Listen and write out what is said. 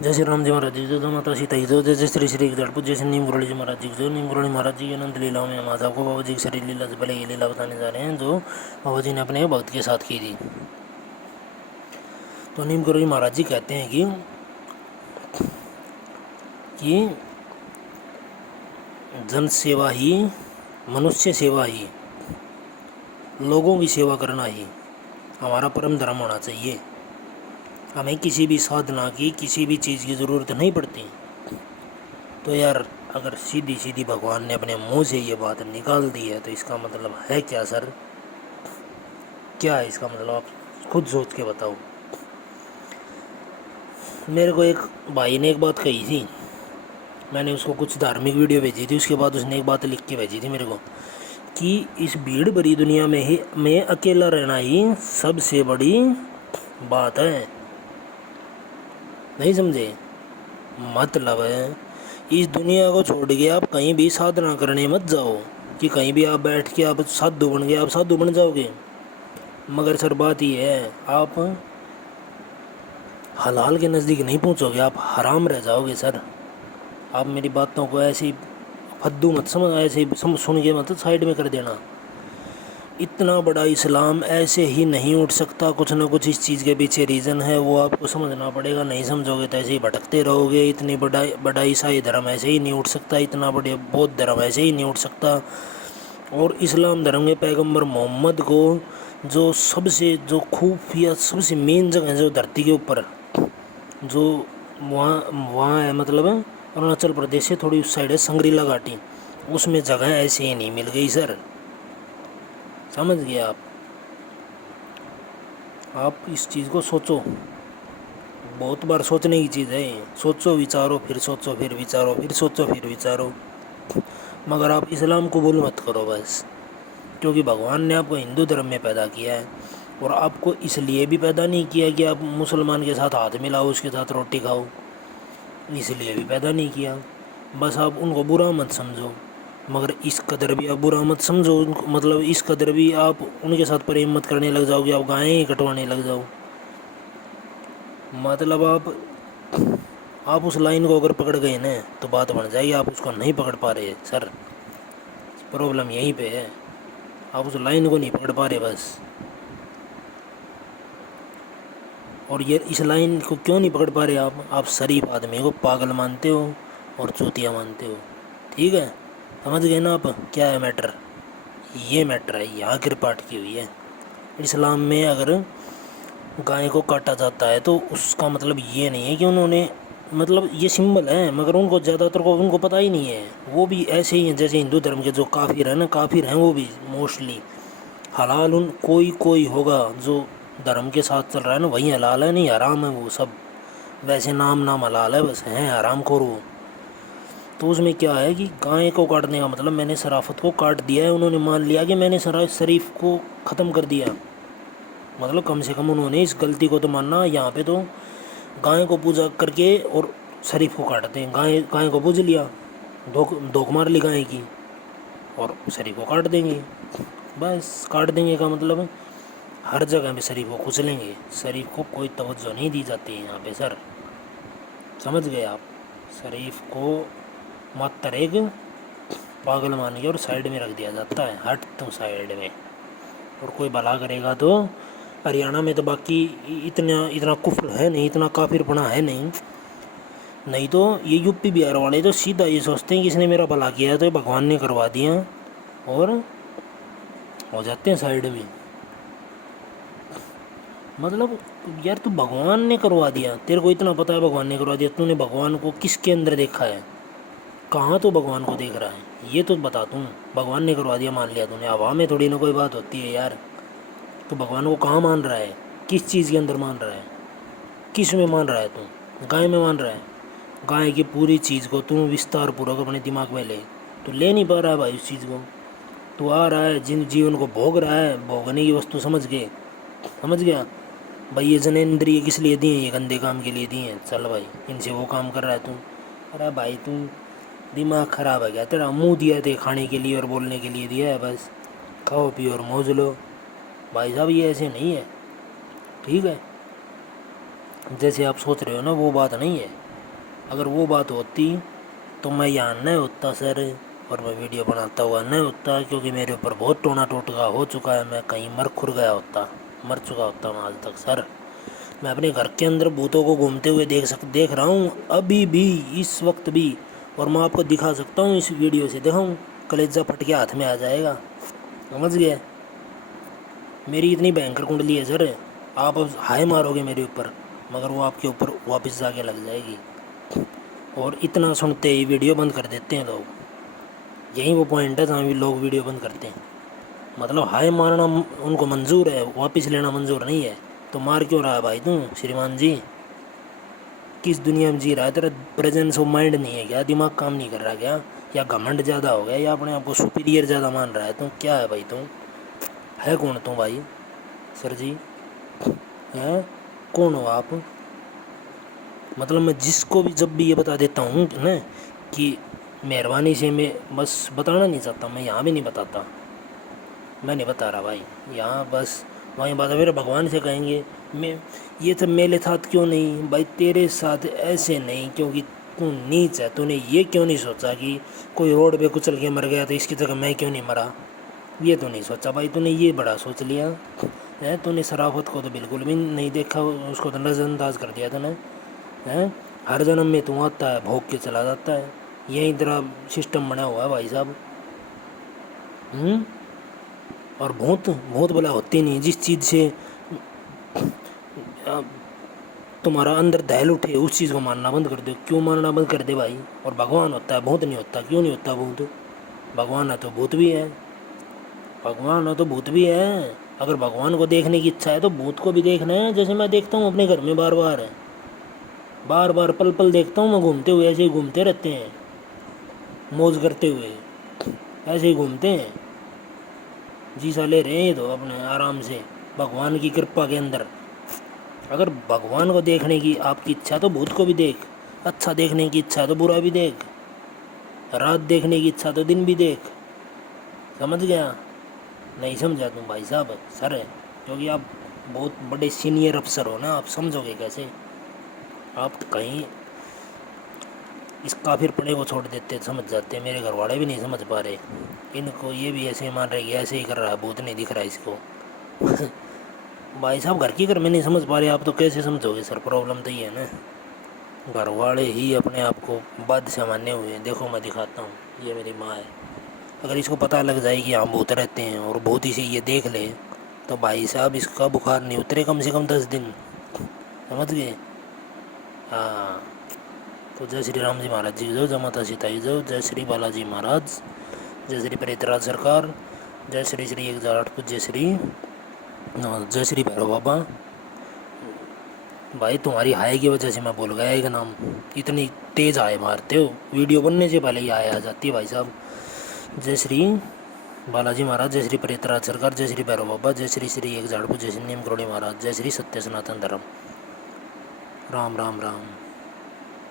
जय श्री राम जी महाराज जी, जय माता सीता जी, जय जय श्री श्री गणपत, जय श्री नीम मुरली जी महाराज जी, जो नीम मुरली महाराज जी अनंत लीलाओं में हम आज आपको बाबा जी की सारी लीला से पहले ये लीला बताने जा रहे हैं जो बाबा जी ने अपने भक्त के साथ की थी। तो नीम मुरली महाराज जी कहते हैं कि जन सेवा ही, मनुष्य सेवा ही, लोगों की सेवा करना ही हमारा परम धर्म होना चाहिए। हमें किसी भी साधना की, किसी भी चीज़ की ज़रूरत नहीं पड़ती। तो यार, अगर सीधी सीधी भगवान ने अपने मुंह से ये बात निकाल दी है तो इसका मतलब है क्या सर? क्या है इसका मतलब? आप खुद सोच के बताओ। मेरे को एक भाई ने एक बात कही थी, मैंने उसको कुछ धार्मिक वीडियो भेजी थी, उसके बाद उसने एक बात लिख के भेजी थी मेरे को कि इस भीड़ भरी दुनिया में ही मैं अकेला रहना ही सबसे बड़ी बात है। नहीं समझे? मतलब है इस दुनिया को छोड़ के आप कहीं भी साधना करने मत जाओ कि कहीं भी आप बैठ के आप साधु बन गए, आप साधु बन जाओगे। मगर सर बात ये है, आप हलाल के नज़दीक नहीं पहुंचोगे, आप हराम रह जाओगे सर। आप मेरी बातों को ऐसे ही फद्दू मत समझ, ऐसे ही सुन के मत साइड में कर देना। इतना बड़ा इस्लाम ऐसे ही नहीं उठ सकता, कुछ ना कुछ इस चीज़ के पीछे रीज़न है, वो आपको समझना पड़ेगा। नहीं समझोगे तो ऐसे ही भटकते रहोगे। इतनी बड़ा ईसाई धर्म ऐसे ही नहीं उठ सकता, इतना बड़े बौद्ध धर्म ऐसे ही नहीं उठ सकता। और इस्लाम धर्म के पैगंबर मोहम्मद को जो खुफिया सबसे मेन जगह है जो धरती के ऊपर, जो वहाँ है, मतलब अरुणाचल प्रदेश से थोड़ी उस साइड है, संग्रीला घाटी, उसमें जगह ऐसे ही नहीं मिल गई सर। समझ गए आप इस चीज़ को सोचो। बहुत बार सोचने की चीज़ है, सोचो विचारो फिर सोचो फिर विचारो फिर सोचो फिर विचारो। मगर आप इस्लाम कबूल मत करो बस, क्योंकि भगवान ने आपको हिंदू धर्म में पैदा किया है और आपको इसलिए भी पैदा नहीं किया कि आप मुसलमान के साथ हाथ मिलाओ, उसके साथ रोटी खाओ, इसलिए भी पैदा नहीं किया। बस आप उनको बुरा मत समझो, मगर इस कदर भी आप बुरा मत समझो उनको, मतलब इस कदर भी आप उनके साथ प्रेम मत करने लग जाओ कि आप गायें ही कटवाने लग जाओ। मतलब आप उस लाइन को अगर पकड़ गए ना तो बात बन जाएगी, आप उसको नहीं पकड़ पा रहे सर। प्रॉब्लम यहीं पे है, आप उस लाइन को नहीं पकड़ पा रहे बस। और ये इस लाइन को क्यों नहीं पकड़ पा रहे आप शरीफ आदमी को पागल मानते हो और चूतिया मानते हो। ठीक है, समझ गए ना आप क्या है मैटर? ये मैटर है, यहाँ कृपा अटकी हुई है। इस्लाम में अगर गाय को काटा जाता है तो उसका मतलब ये नहीं है कि उन्होंने, मतलब ये सिंबल है, मगर उनको ज़्यादातर को उनको पता ही नहीं है। वो भी ऐसे ही हैं जैसे हिंदू धर्म के जो काफिर हैं ना, काफिर हैं वो भी मोस्टली। हलाल उन कोई होगा जो धर्म के साथ चल रहा है ना, वही हलाल है, नहीं हराम है वो सब। वैसे नाम हलाल है, बस हैं हराम खोर वो। तो उसमें क्या है कि गाय को काटने का मतलब मैंने शराफत को काट दिया है, उन्होंने मान लिया कि मैंने शरीफ को ख़त्म कर दिया। मतलब कम से कम उन्होंने इस गलती को तो मानना। यहाँ पे तो गाय को पूजा करके और शरीफ को काटते हैं। गाय को पूज लिया, धोख मार ली गाय की, और शरीफ को काट देंगे। बस काट देंगे का मतलब हर जगह पे शरीफ को कुचलेंगे। शरीफ को कोई तवज्जो नहीं दी जाती है यहाँ पे सर। समझ गए आप? शरीफ को मात्र एक पागल मान के और साइड में रख दिया जाता है, हट तुम साइड में। और कोई भला करेगा तो हरियाणा में तो बाकी इतना कुफ्र है नहीं, इतना काफिरपना है नहीं। नहीं तो ये यूपी बिहार वाले तो सीधा ये सोचते हैं कि इसने मेरा भला किया है तो भगवान ने करवा दिया, और हो जाते हैं साइड में। मतलब यार, तू भगवान ने करवा दिया, तेरे को इतना पता है भगवान ने करवा दिया, तूने भगवान को किसके अंदर देखा है? कहाँ तो भगवान को देख रहा है ये तो बता। तू भगवान ने करवा दिया मान लिया तूने, हवा में थोड़ी ना कोई बात होती है यार। तो भगवान को कहाँ मान रहा है? किस चीज़ के अंदर मान रहा है? किस में मान रहा है? तू गाय में मान रहा है? गाय की पूरी चीज़ को तू विस्तार पूर्वक अपने दिमाग में ले, तो ले नहीं पा रहा है भाई उस चीज़ को। तू आ रहा है जिन जीवन को भोग रहा है, भोगने की वस्तु समझ गया भाई। ये जनेंद्रिय किस लिए दिए? ये गंदे काम के लिए दिए हैं। चल भाई, इनसे वो काम कर रहा है तू। अरे भाई, तू दिमाग ख़राब है क्या तेरा? मुंह दिया थे खाने के लिए और बोलने के लिए दिया है, बस खाओ पियो और मौज लो। भाई साहब ये ऐसे नहीं है, ठीक है? जैसे आप सोच रहे हो ना वो बात नहीं है। अगर वो बात होती तो मैं यहाँ नहीं होता सर, और मैं वीडियो बनाता हुआ नहीं होता, क्योंकि मेरे ऊपर बहुत टोना टोटका हो चुका है। मैं कहीं मर खुर गया होता, मर चुका होता मैं आज तक सर। मैं अपने घर के अंदर भूतों को घूमते हुए देख रहा हूँ अभी भी, इस वक्त भी। और मैं आपको दिखा सकता हूँ, इस वीडियो से दिखाऊँ, कलेजा फट के हाथ में आ जाएगा, समझ गए। मेरी इतनी भयंकर कुंडली है सर, आप अब हाय मारोगे मेरे ऊपर, मगर वो आपके ऊपर वापस जाके लग जाएगी। और इतना सुनते ही वीडियो बंद कर देते हैं लोग। यही वो पॉइंट है जहाँ भी लोग वीडियो बंद करते हैं। मतलब हाय मारना उनको मंजूर है, वापस लेना मंजूर नहीं है। तो मार क्यों रहा है भाई तू श्रीमान जी? किस दुनिया में जी रहा है? तेरा प्रेजेंस ऑफ माइंड नहीं है क्या? दिमाग काम नहीं कर रहा क्या? या घमंड ज़्यादा हो गया, या अपने आप को सुपीरियर ज़्यादा मान रहा है तू? क्या है भाई तू? है कौन तू भाई? सर जी हैं, कौन हो आप? मतलब मैं जिसको भी जब भी ये बता देता हूँ ना कि मेहरबानी से, मैं बस बताना नहीं चाहता, मैं यहाँ भी नहीं बताता, मैं नहीं बता रहा भाई यहाँ, बस वहीं बात है। मेरे भगवान से कहेंगे मैं, ये सब मेरे साथ क्यों नहीं भाई, तेरे साथ ऐसे नहीं, क्योंकि तू नीच है। तूने ये क्यों नहीं सोचा कि कोई रोड पे कुचल के मर गया तो इसकी जगह मैं क्यों नहीं मरा? ये तो नहीं सोचा भाई, तूने ये बड़ा सोच लिया है। तूने शराफत को तो बिल्कुल भी नहीं देखा, उसको तो नज़रअंदाज कर दिया तूने हैं। हर जन्म में तू आता है, भोग के चला जाता है। यही तेरा सिस्टम बना हुआ है भाई साहब। और भूत भूत भला होती नहीं। जिस चीज़ से तुम्हारा अंदर दहल उठे उस चीज़ को मानना बंद कर दो। क्यों मानना बंद कर दे भाई? और भगवान होता है, भूत नहीं होता। क्यों नहीं होता भूत? भगवान है तो भूत भी है, भगवान है तो भूत भी है। अगर भगवान को देखने की इच्छा है तो भूत को भी देखना है। जैसे मैं देखता हूँ अपने घर में बार बार, बार बार पल पल देखता हूँ मैं घूमते हुए, ऐसे ही घूमते रहते हैं, मौज करते हुए ऐसे ही घूमते हैं, जी सा ले रहे हैं तो अपने आराम से भगवान की कृपा के अंदर। अगर भगवान को देखने की आपकी इच्छा तो भूत को भी देख, अच्छा देखने की इच्छा तो बुरा भी देख, रात देखने की इच्छा तो दिन भी देख। समझ गया? नहीं समझा तुम भाई साहब सर, क्योंकि आप बहुत बड़े सीनियर अफसर हो ना, आप समझोगे कैसे? आप तो कहीं इस काफिर पने को छोड़ देते, समझ जाते। मेरे घर वाले भी नहीं समझ पा रहे, इनको ये भी ऐसे ही मान रहे कि ऐसे ही कर रहा है, भूत नहीं दिख रहा इसको भाई साहब घर की घर में नहीं समझ पा रहे आप तो कैसे समझोगे सर? प्रॉब्लम तो ये है ना, घर वाले ही अपने आप को बाध्य से माने हुए हैं। देखो मैं दिखाता हूँ, ये मेरी माँ है। अगर इसको पता लग जाए कि यहाँ भूत रहते हैं और भूत इसे ये देख ले तो भाई साहब इसका बुखार नहीं उतरे कम से कम 10 दिन, समझ गए? हाँ, तो जय श्री राम जी महाराज जी जो, जय माता सीता जी जो, जय श्री बालाजी महाराज, जय श्री प्रेतराज सरकार, जय श्री श्री 1008 पूज्य श्री, जय श्री भैरव बाबा। भाई तुम्हारी हाय की वजह से मैं बोल गया एक नाम, इतनी तेज़ आए मारते हो, वीडियो बनने से पहले ही आए आ जाती है भाई साहब। जय श्री बालाजी महाराज, जय श्री प्रेतराज सरकार, जय श्री भैरव बाबा, जय श्री श्री 1008 पूज्य श्री नीम करोड़ी महाराज, जय श्री सत्य सनातन धर्म। राम राम राम।